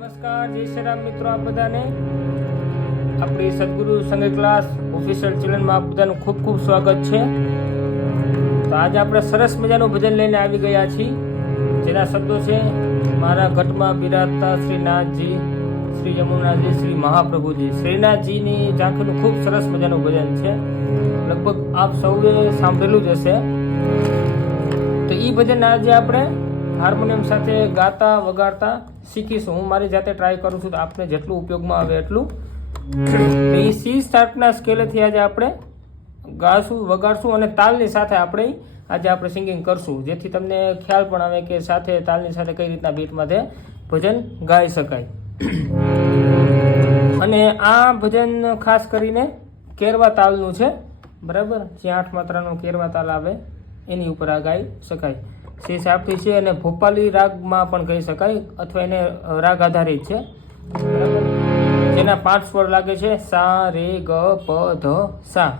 નમસ્કાર, જય શ્રી રામ મિત્રો. આપ બધાને આપણી સદગુરુ સંગીત ક્લાસ ઓફિશિયલ ચેનલમાં આપ બધાનું ખૂબ ખૂબ સ્વાગત છે. તો આજે આપણે સરસ મજાનું ભજન લઈને આવી ગયા છીએ, જેના શબ્દો છે: મારા ઘટમાં બિરાજતા શ્રી નાથજી, શ્રી યમુનાજી, શ્રી મહાપ્રભુજી. શ્રીનાથજીની ઝાંખીનું ખૂબ સરસ મજાનું ભજન છે. લગભગ આપ સૌએ સાંભળેલું જ હશે. તો એ ભજન આજે આપણે હાર્મોનિયમ સાથે ગાતા વગાડતા શીખીશું. હું મારી જાતે ટ્રાય કરું છું, તો આપને જેટલું ઉપયોગમાં આવે એટલું. એ સી સ્ટાર્ટના સ્કેલેથી આજે આપણે ગાશું, વગાડશું અને તાલની સાથે આપણે સિંગિંગ કરશું, જેથી તમને ખ્યાલ પણ આવે કે સાથે તાલની સાથે કઈ રીતના બીટમાં તે ભજન ગાઈ શકાય. અને આ ભજન ખાસ કરીને કેરવા તાલનું છે, બરાબર? જે 8 માત્રાનો કેરવા તાલ આવે એની ઉપર આ ગાઈ શકાય. સી શાર્પથી છે અને ભોપાલી રાગમાં પણ કહી શકાય, અથવા એને રાગ આધારિત છે, બરાબર? જેના 5 સ્વર લાગે છે: સા, રે, ગ, પ, ધ, સા.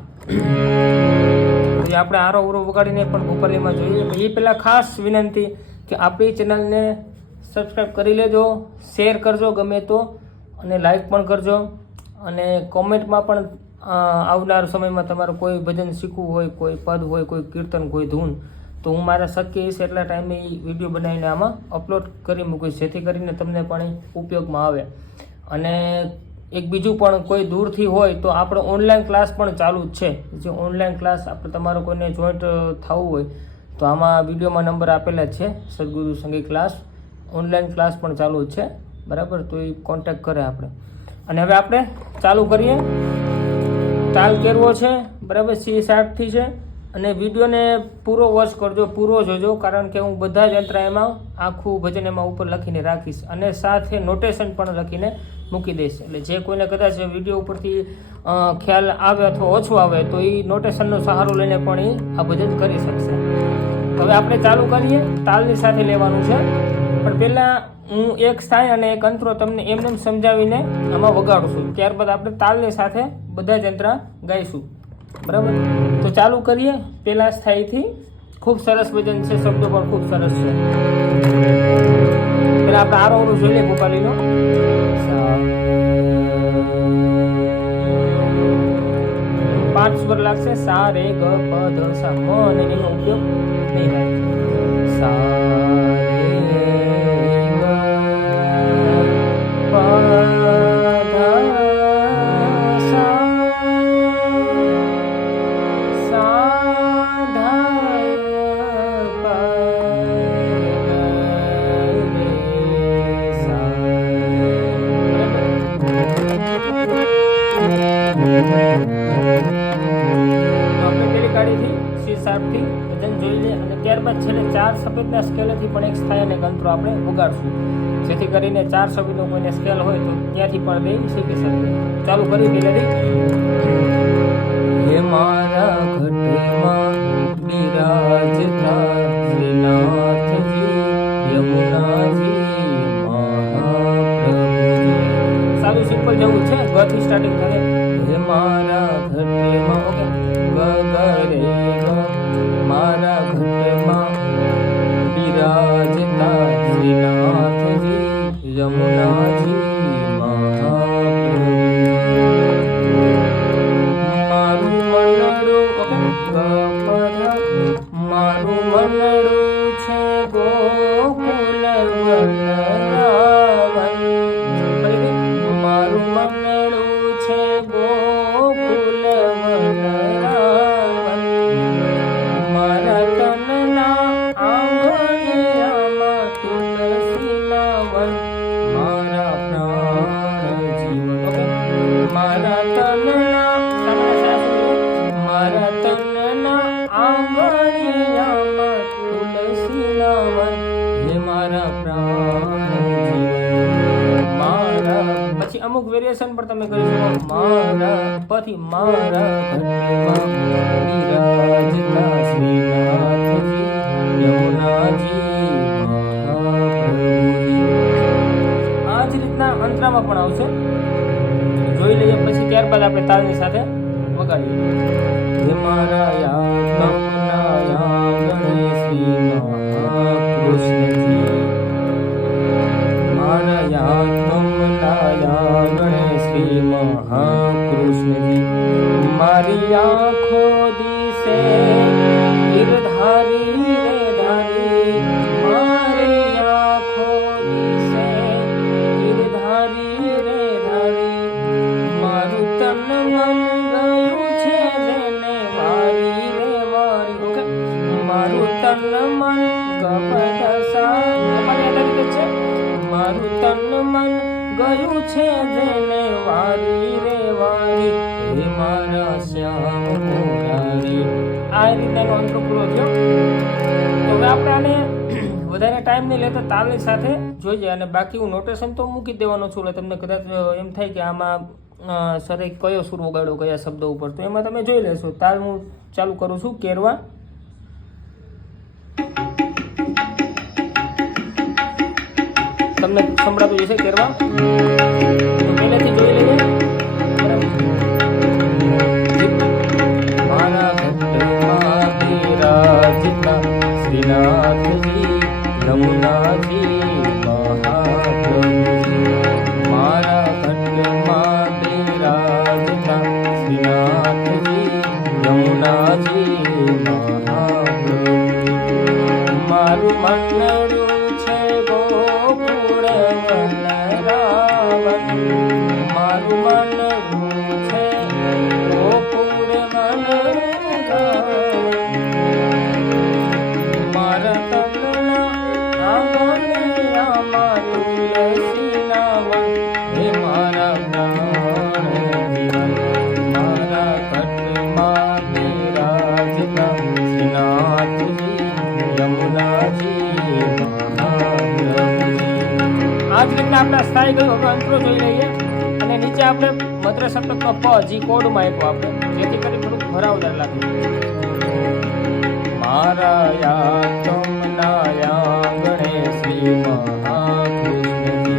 આપણે આરો અવરો વગાડીને પણ ભોપાલીમાં જોઈએ. એ પહેલાં ખાસ વિનંતી કે આપણી ચેનલને સબસ્ક્રાઈબ કરી લેજો, શેર કરજો ગમે તો, અને લાઈક પણ કરજો. અને કોમેન્ટમાં પણ આવનાર સમયમાં તમારું કોઈ ભજન શીખવું હોય, કોઈ પદ હોય, કોઈ કીર્તન, કોઈ ધૂન, તો હું મારા શક્ય હશે એટલા ટાઈમે એ વિડીયો બનાવીને આમાં અપલોડ કરી મૂકીશ, જેથી કરીને તમને પણ ઉપયોગમાં આવે. અને એક બીજું પણ, કોઈ દૂરથી હોય તો આપણે ઓનલાઈન ક્લાસ પણ ચાલુ જ છે. જે ઓનલાઈન ક્લાસ આપણે તમારો કોઈને જોઈન્ટ થવું હોય તો આમાં વિડીયોમાં નંબર આપેલા જ છે. સદગુરુ સંગીત ક્લાસ ઓનલાઈન ક્લાસ પણ ચાલુ જ છે, બરાબર? તો એ કોન્ટેક્ટ કરે આપણે. અને હવે આપણે ચાલુ કરીએ. તાલ કેરવો છે, બરાબર? સી શાર્પથી છે. અને વિડીયોને પૂરો વોચ કરજો, પૂરો જોજો, કારણ કે હું બધા જ યંત્ર એમાં આખું ભજન એમાં ઉપર લખીને રાખીશ, અને સાથે નોટેશન પણ લખીને મૂકી દઈશ. એટલે જે કોઈને કદાચ વિડીયો ઉપરથી ખ્યાલ આવે અથવા ઓછો આવે તો એ નોટેશનનો સહારો લઈને પણ એ આ ભજન કરી શકશે. હવે આપણે ચાલુ કરીએ. તાલની સાથે લેવાનું છે, પણ પહેલાં હું એક સ્થાય અને એક અંતરો તમને એમને સમજાવીને આમાં વગાડું છું. ત્યારબાદ આપણે તાલની સાથે બધા જ યંત્ર ગાઈશું, બરાબર? તો ચાલુ કરીએ. પહેલા સ્થાયીથી ખૂબ સરસ ભજન છે, શબ્દો પણ ખૂબ સરસ છે. પહેલા આપણે આરો અવરો જોઈ લઈએ ભોપાલીનો. 5 સ્વર લાગશે: સા, રે, ગ, પ, ધ, સા. મ અને એનો ઉપયોગ નહીં થાય. સા, શાર્પથી ભજન જોઈ લે, અને ત્યારબાદ છેલ્લે 4 સફેદના સ્કેલેથી પણ એક સ્થાય અને એક અંતરો આપણે વગાડશું, જેથી કરીને 4 સફેદનો કોઈને સ્કેલ હોય તો ત્યાંથી પણ બે શીખી શકે. ચાલુ કરી પહેલેથી. હે મારા ઘટમાં બિરાજતા શ્રીનાથજી, યમુનાજી, મહાપ્રભુજી. સારું સિમ્પલ જવું છે, ગથી સ્ટાર્ટિંગ કરે. હે મારા ઘટમાં, ઓકે, ગ ગ રે ગ, મારા ઘટમાં બિરાજતા શ્રીનાથજી, યમુનાજી, મારું મનડું, ઓકે, ગ મારું મનડું છે ગોકુલ વૃંદાવન. મારું મનડું છે ગોકુલ વૃંદાવન. મારા તનના આંગણિયામાં તુલસીના વન. મારા પ્રાણ જીવન, ઓકે, મારા તનના આંગણિયામાં તુલસીના વન. હે મારા પ્રાણ જીવન, મારા, પછી અમુક વેરિએશન પણ તમે કરી શકો. મારા પછી મારા ઘટમાં બિરાજતા શ્રીનાથજી, યમુનાજી, મહાપ્રભુજી. આ જ રીતના અંતરામાં પણ આવશે, જોઈ લઈએ. પછી ત્યારબાદ આપણે તાલની સાથે વગાડીએ. હે મારા યાત્મના યાગણે શ્રી મહાકૃષ્ણજી, મારા યાત્મ મારું તન મન ગયું છે જેને વારી રે વારી, હે મારા શ્યામ મુરારી. આ રીતનો અંતર પૂરો થયો. તો હવે આપણે આને વધારે ટાઈમ નહીં લેતા તાલની સાથે જોઈએ, અને બાકી હું નોટેશન તો મૂકી દેવાનો છું. એટલે તમને કદાચ એમ થાય કે આમાં સરે કયો સુર વગાડ્યો કયા શબ્દો ઉપર, તો એમાં તમે જોઈ લેશો. તાલ હું ચાલુ કરું છું. કેરવા, તમને સંભળાતું જશે કેરવા. તો પહેલેથી જોઈ લઈએ. મારા ઘટમાં બિરાજતા શ્રીનાથજી યમુનાજી મહાપ્રભુજી, મારા ઘટમાં બિરાજતા શ્રીનાથજી યમુનાજી મહાપ્રભુજી, મારું મંડળું છે ગોકુળ વનરાવન, મારું મંડળું છે ગોકુળ વનરાવન, મારા તનના આંગણિયામાં તુલસી નાવન, હે મારા પ્રાણ મારા ઘટમાં બિરાજતા શ્રીનાથજી યમુનાજી મહાપ્રભુજી. આ જ રીતના આપણે સ્થાયી ગયો. હવે અંતરો જોઈ લઈએ, અને નીચે આપણે મદ્ર સપ્તકનો પ જી કોડમાં આપ્યો આપણે, જેથી કરી થોડુંક ભરાવદાર લાગે. મારા યાતમના આંગણે શ્રી મહાકૃષ્ણજી,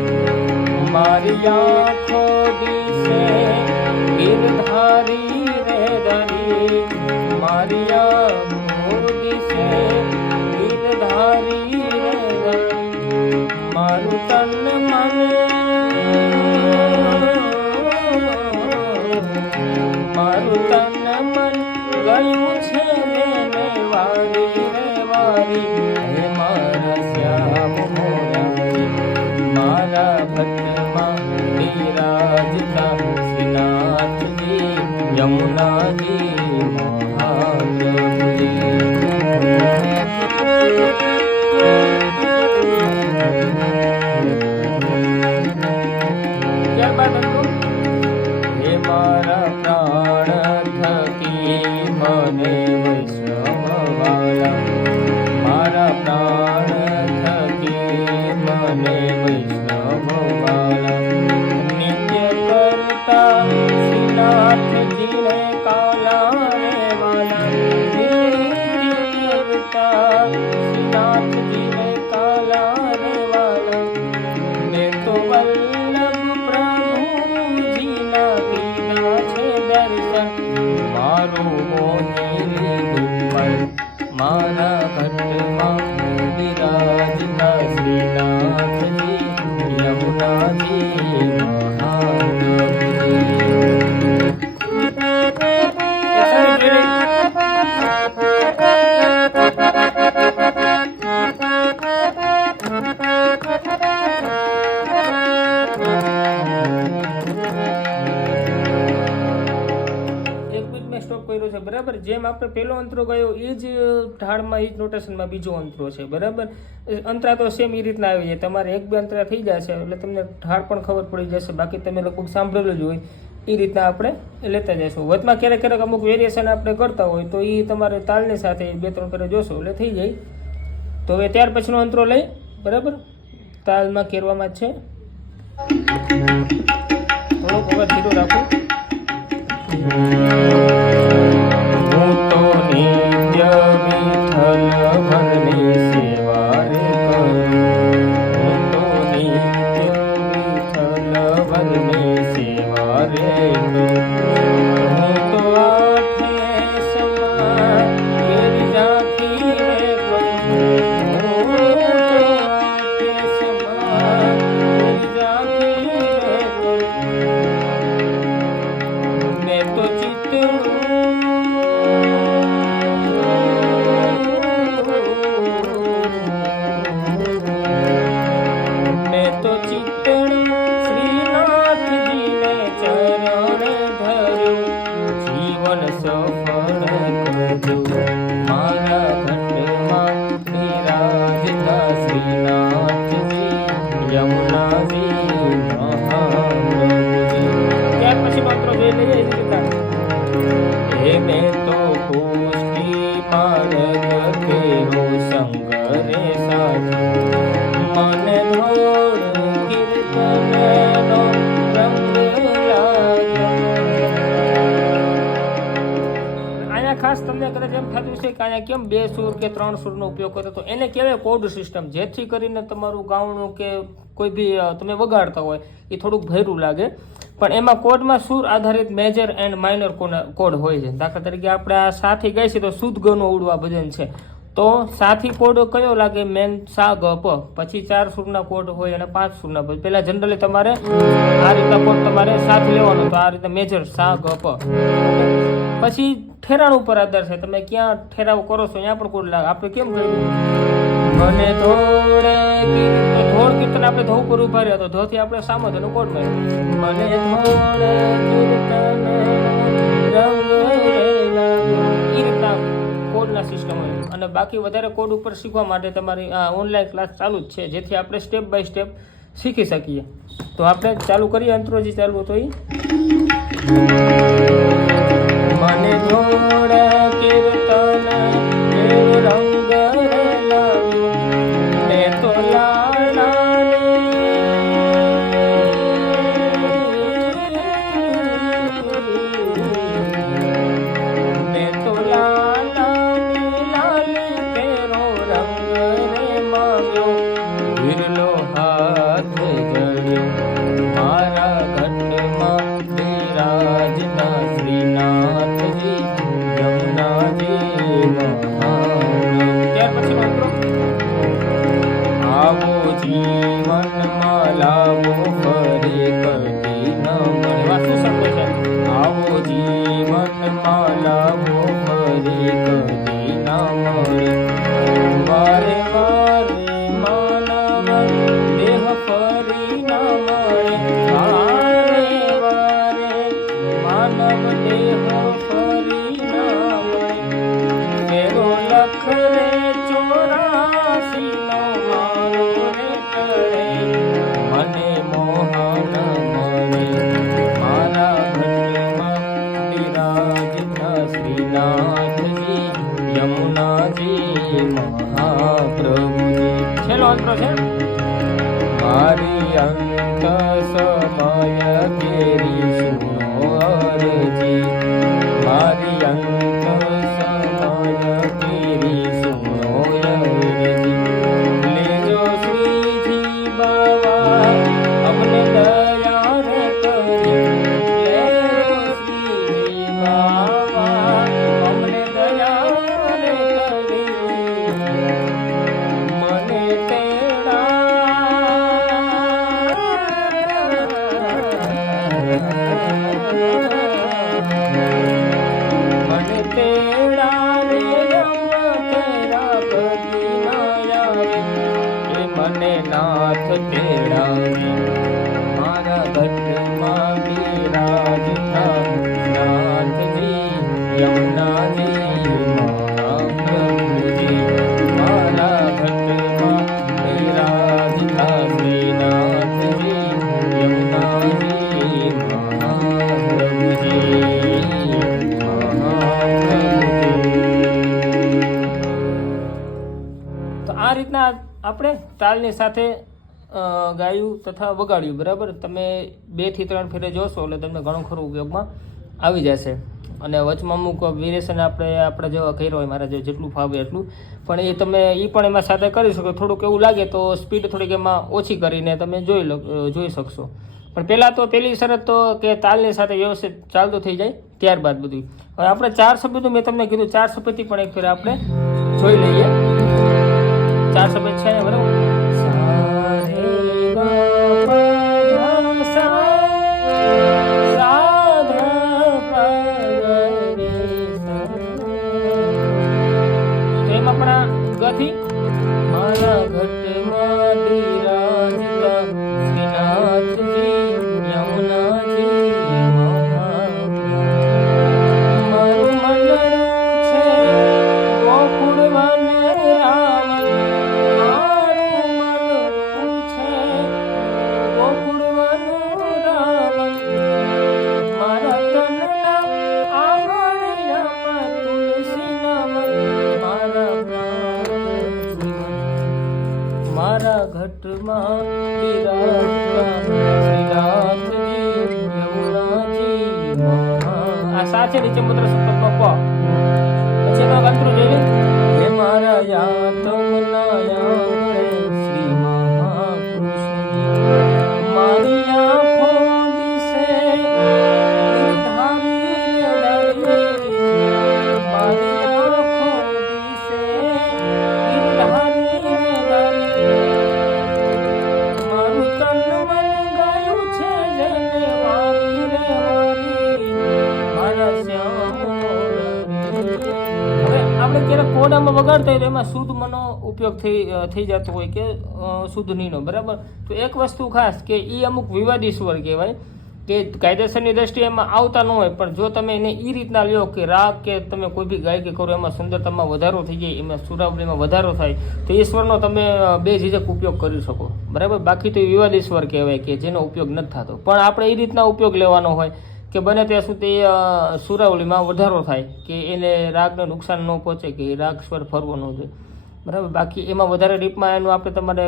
મારી આંખો દિશે ગિરધારી રે ધરી, મારી આંખો દિશે ગિરધારી રે ધરી, મારું તન મન મારું તન મન ગયું છે ને વારી રે વારી, હે મારા શ્યામ મોરારી, મારા ભક્તમાં બિરાજતા શ્રીનાથજી યમુનાજી મહાપ્રભુજી. ત્યારબાદ અંતરો, હે મારા પ્રાણ થકી મને વૈષ્ણવવાલા, મારા પ્રાણ થકી મને વૈષ્ણવવાલા, નિત્ય કરતા શ્રીનાથજીને કાલા રે વાલા, નિત્ય કરતા શ્રીનાથજીને કાલા રે વાલા, મેં તો વલ્લભ પ્રભુજીના દીધા છે દર્શન, મારું મોહી લીધું મન, મારા ઘટમાં બિરાજતા શ્રીનાથજી યમુનાજી મહાપ્રભુજી. સ્ટોપ કર્યો છે બરાબર. જેમ આપણે પહેલો અંતરો ગયો એ જ ઢાળમાં એ જ નોટેશનમાં બીજો અંતરો છે બરાબર. અંતરા તો સેમ એ રીતના આવી જાય. તમારે એક બે અંતરા થઈ જશે એટલે તમને ઢાળ પણ ખબર પડી જશે. બાકી તમે લગભગ સાંભળેલું જ હોય એ રીતના આપણે લેતા જઈશું. વચમાં ક્યારેક ક્યારેક અમુક વેરિએશન આપણે કરતા હોય તો એ તમારે તાલની સાથે બે ત્રણ ફેરે જોશો એટલે થઈ જાય. તો હવે ત્યાર પછીનો અંતરો લઈ બરાબર. તાલમાં કેરવામાં જ છે. થોડોક અવાજ ધીરો રાખો. હું તો નિત્ય વિઠ્ઠલ ભરની સેવા રે કરું, હું તો નિત્ય વિઠ્ઠલ ભરની સેવા રે કરું, હું તો આઠે સમાન કેરી રાખી રે કરું, હું તો આઠે સમાન કેરી રાખી રે કરું, મેં તો સફળ કરજો મારા ઘટમાં બિરાજતા શ્રીનાથજી યમુના યમુનાજી મહાપ્રભુજી. ત્યાર પછી મંત્રો જોઈ લઈએ એ રીતના. હે મેં તો પુષ્ટિ માર્ગ તેરો સંગ રે સાથી, મને ધોળ કીર્તનનો રંગ લાગ્યો. અહીંયા ખાસ તમને કદાચ એમ થતું છે કે અહીંયા કેમ 2 સૂર કે 3 સૂરનો ઉપયોગ કર્યો, તો એને કહેવાય કોડ સિસ્ટમ, જેથી કરીને તમારું ગાવણું કે કોઈ બી તમે વગાડતા હોય એ થોડુંક ભેરું લાગે. પણ એમાં કોડમાં સૂર આધારિત મેજર એન્ડ માઇનર કોડ હોય છે. દાખલા તરીકે આપણે આ સાથી ગાય છે તો શુદ્ધ ગનું ઉડવા ભજન છે, તો સાથી કોડ કયો લાગે? મેન સા ગ પ, પછી 4 સૂરના કોડ હોય અને 5 સૂરના. પેલા જનરલી તમારે આ રીતના કોડ તમારે સાથી લેવાનો, તો આ રીતે મેજર સા ગ પ. પછી ઠેરાણ ઉપર આધાર છે, તમે ક્યાં ઠેરાવ કરો છો ત્યાં પણ કોડ લાગે. આપણે કેમ કર્યું? મને ધોળ કીર્તન આપણે ધો ઉપર ઉભા રહ્યા, તો ધો થી આપણે સામોધનો કોડ માર્યો. મને ધોળ કીર્તન રંગ લાગ્યો. એ રીતના કોડના સિસ્ટમ હોય. અને બાકી વધારે કોડ ઉપર શીખવા માટે તમારી ઓનલાઈન ક્લાસ ચાલુ જ છે, જેથી આપણે સ્ટેપ બાય સ્ટેપ શીખી શકીએ. તો આપણે ચાલુ કરીએ. અંતરોજી ચાલુ હતો એ. મને ધોળ કીર્તન રંગ મારી અંત સમય કેરી સુનો અરજી, મારી અંત સમય કેરી સુનો અરજી. લેજો શ્રીજી બાવા અમને દયા રે કરી, લેજો શ્રીજી બાવા અમને દયા રે કરી. મને નાથ તેડાવે મારા ઘટમાં બિરાજતા નાથજી યમુનાજી મહાપ્રભુજી. મારા ઘટમાં બિરાજતા શ્રીનાથજી યમુનાજી મહાપ્રભુજી મહાપ્રભુજી. તો આ રીતના આપણે તાલની સાથે ગાયું તથા વગાડ્યું. બરાબર, તમે 2 થી 3 ફેરે જોશો એટલે તમને ઘણું ખરું ઉપયોગમાં આવી જશે. અને વચમાં અમુક વેરિએશન આપણે જેવા કર્યો હોય, મારા જેટલું ફાવે એટલું, પણ એ તમે પણ એમાં સાથે કરી શકો. થોડુંક એવું લાગે તો સ્પીડ થોડીક એમાં ઓછી કરીને તમે જોઈ શકશો. પણ પહેલી શરત તો કે તાલની સાથે વ્યવસ્થિત ચાલતું થઈ જાય, ત્યારબાદ બધું. હવે આપણે 4 શબ્દો મેં તમને કીધું, 4 શબ્દથી પણ એક ફેર આપણે જોઈ લઈએ. 4 શબ્દ છે બરાબર. ગથી મારા ઘટમાં બિરાજતા શ્રીનાથજી યમુનાજી મારું મંડળ છે ગોકુળ વન રામ. છે નીચે મુદ્રા સપ્તકમાં પ, પછી એનો અંતરો જોઈ લે. હે મારા યાતમના યામણે શ્રી મહાકૃષ્ણજી મારી આંખો દિશે ધારીને ધારી, મારી આંખો દિશે ધારીને ધારી, મારું તન મન ગાયું છે જેને વારી રે વારી, મારા શ્યામ મોરારી. હવે આપણે ક્યારેક કોડામાં વગાડતા હોય તો એમાં શુદ્ધ મનો ઉપયોગ થઈ જતો હોય કે શુદ્ધ નીનો, બરાબર. તો એક વસ્તુ ખાસ કે એ અમુક વિવાદી સ્વર કહેવાય કે કાયદેસરની દ્રષ્ટિએ એમાં આવતા ન હોય, પણ જો તમે એને એ રીતના લ્યો કે રાગ કે તમે કોઈ બી ગાયકી કરો એમાં સુંદરતામાં વધારો થઈ જાય, એમાં સુરાવલીમાં વધારો થાય, તો એ સ્વરનો તમે બે ઝીઝક ઉપયોગ કરી શકો, બરાબર. બાકી તો એ વિવાદી સ્વર કહેવાય કે જેનો ઉપયોગ નથી થતો. પણ આપણે એ રીતના ઉપયોગ લેવાનો હોય કે બને ત્યાં સુધી સુરાવલીમાં વધારો થાય, કે એને રાગને નુકસાન ન પહોંચે, કે રાગ સ્વર ફરવો ન જોઈએ, બરાબર. બાકી એમાં વધારે ડીપમાં એનું આપણે તમારે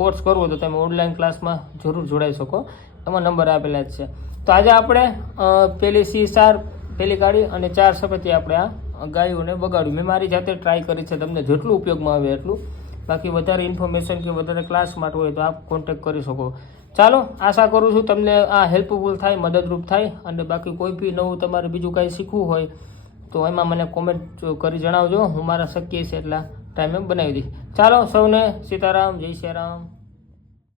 કોર્સ કરવો હોય તો તમે ઓનલાઈન ક્લાસમાં જરૂર જોડાઈ શકો, એમાં નંબર આપેલા જ છે. તો આજે આપણે પેલી સી સાર પેલી કાઢી અને 4 સફેદથી આપણે આ ગાયું અને બગાડ્યું. મેં મારી જાતે ટ્રાય કરી છે, તમને જેટલું ઉપયોગમાં આવે એટલું. બાકી વધારે ઇન્ફોર્મેશન કે વધારે ક્લાસ માટે હોય તો આપ કોન્ટેક્ટ કરી શકો. ચાલો, આશા કરું છું તમને આ હેલ્પફુલ થાય, મદદરૂપ થાય. અને બાકી કોઈ બી નવું તમારે બીજું કાંઈ શીખવું હોય તો એમાં મને કોમેન્ટ કરી જણાવજો. હું મારા શક્ય છે એટલા ટાઈમે બનાવી દઈશ. ચાલો, સૌને સીતારામ, જય શ્રી રામ.